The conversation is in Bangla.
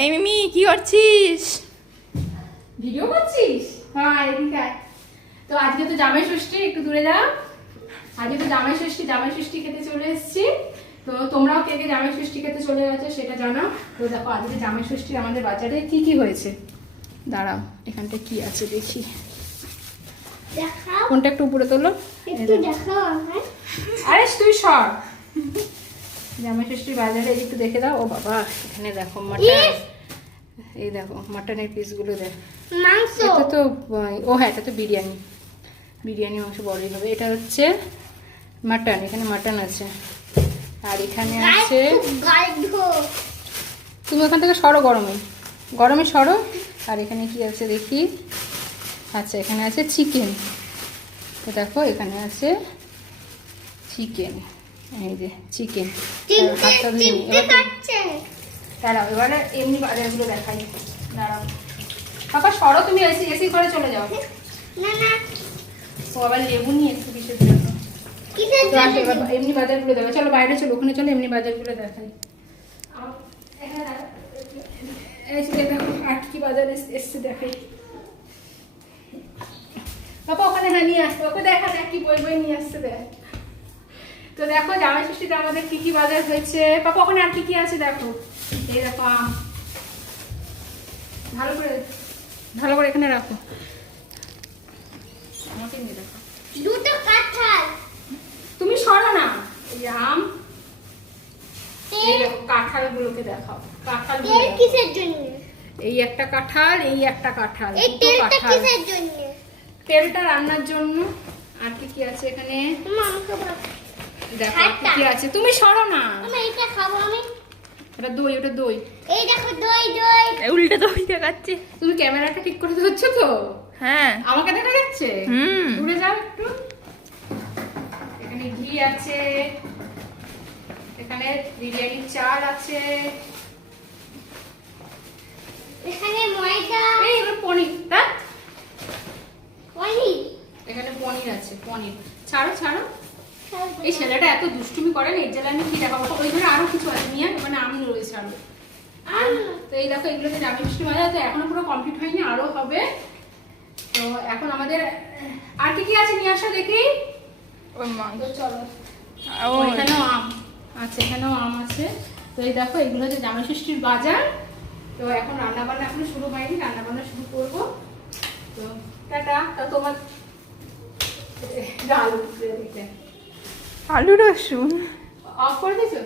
এই মিমি কি করছিস? ভিডিও করছিস? হ্যাঁ এদিকে আয়। তো আজকে তো জামাই ষষ্ঠী, একটু দূরে যা। আজকে তো জামাই ষষ্ঠী খেতে চলে এসেছি। তো তোমরাও কে কে জামাই ষষ্ঠী খেতে চলে গেছো সেটা জানাও। তো দেখো আজকে জামাই ষষ্ঠী আমাদের বাজারে কি কি হয়েছে। দাঁড়াও, এখানটা কি আছে দেখি। কোনটা একটু উপরে তোলো। আরে তুই সর। জামাই ষষ্ঠীর বাজারে একটু দেখে দাও। ও বাবা, এখানে দেখো মাটন। এই দেখো মাটনের পিসগুলো দেখ। এটা তো ও হ্যাঁ, এটা তো বিরিয়ানি মাংস বড়ই হবে। এটা হচ্ছে মাটন, এখানে মাটন আছে। আর এখানে আছে, তুমি ওখান থেকে সরো, গরমে সরো। আর এখানে কি আছে দেখি। আচ্ছা, এখানে আছে চিকেন। তো দেখো এখানে আছে চিকেন, এই যে চিকেন। হাতটা ধুয়ে নি। দাঁড়াও, এবারে এমনি বাজারগুলো দেখাই। দাঁড়াও পাপা, সরো তুমি, এসি করে চলে যাও। ও আবার লেবু নিয়ে একটু কিসের জন্য। এমনি বাজারগুলো দেখো। চলো বাইরে চলো, ওখানে চলো, এমনি বাজারগুলো দেখাই। দেখো আর কি বাজার এসছে দেখাই। বাবা ওখানে হ্যাঁ নিয়ে আসতে, ওকে দেখা দেখ কি বই নিয়ে আসছে দেখ। তো দেখো জামাই ষষ্ঠীতে আমাদের কি কি বাজার হয়েছে। পাপা ওখানে আর কি কি আছে দেখো। এই দেখো আম, ভালো করে এখানে রাখো। আমাকে নিয়ে দেখো। দুটো কাঁঠাল। তুমি সরো না। এই আম, এই দেখো কাঁঠালগুলোকে দেখাও। কাঁঠাল কিসের জন্য? এই একটা কাঁঠাল, এই একটা কাঁঠাল। এই তেলটা কিসের জন্য? তেলটা রান্নার জন্য। আর কি কি আছে এখানে দেখো, কি আছে। তুমি সরো না। এটা খাবো আমি। ওটা দই, ওটা দই। এই দেখো দই। উল্টে দই দেখাচ্ছে। তুমি ক্যামেরাটা ঠিক করে ধরছো তো? হ্যাঁ, আমাকে দেখা যাচ্ছে? হুম। দূরে যাও একটু। এখানে ঘি আছে, এখানে বিরিয়ানির চাল আছে, এখানে ময়দা, এই এগুলো পনির। দেখ পনির। এখানে পনির আছে, পনির। ছাড়ো। এই ছেলেটা এত দুষ্টুমি করে না, এর জন্য আমি কি দেখাবো। ওই ধরে আরো কিছু আছে নিয়ে, ওখানে আম রয়েছে আরো। তো এই দেখো এগুলোতে জামাই ষষ্ঠী বাজার তো এখনো পুরো কমপ্লিট হয়নি, আরো হবে। তো এখন আমাদের আর কি কি আছে নিয়ে আসো দেখি। তো চলো। এখানেও আম আছে, এখানেও আম আছে। তো এই দেখো এগুলো হচ্ছে জামাই ষষ্ঠীর বাজার। তো এখন রান্নাবান্না এখনো শুরু হয়নি, রান্নাবান্না শুরু করবো। তো টাটা। তো তোমার আলু আলু রসুন অফ করে দিয়েছো?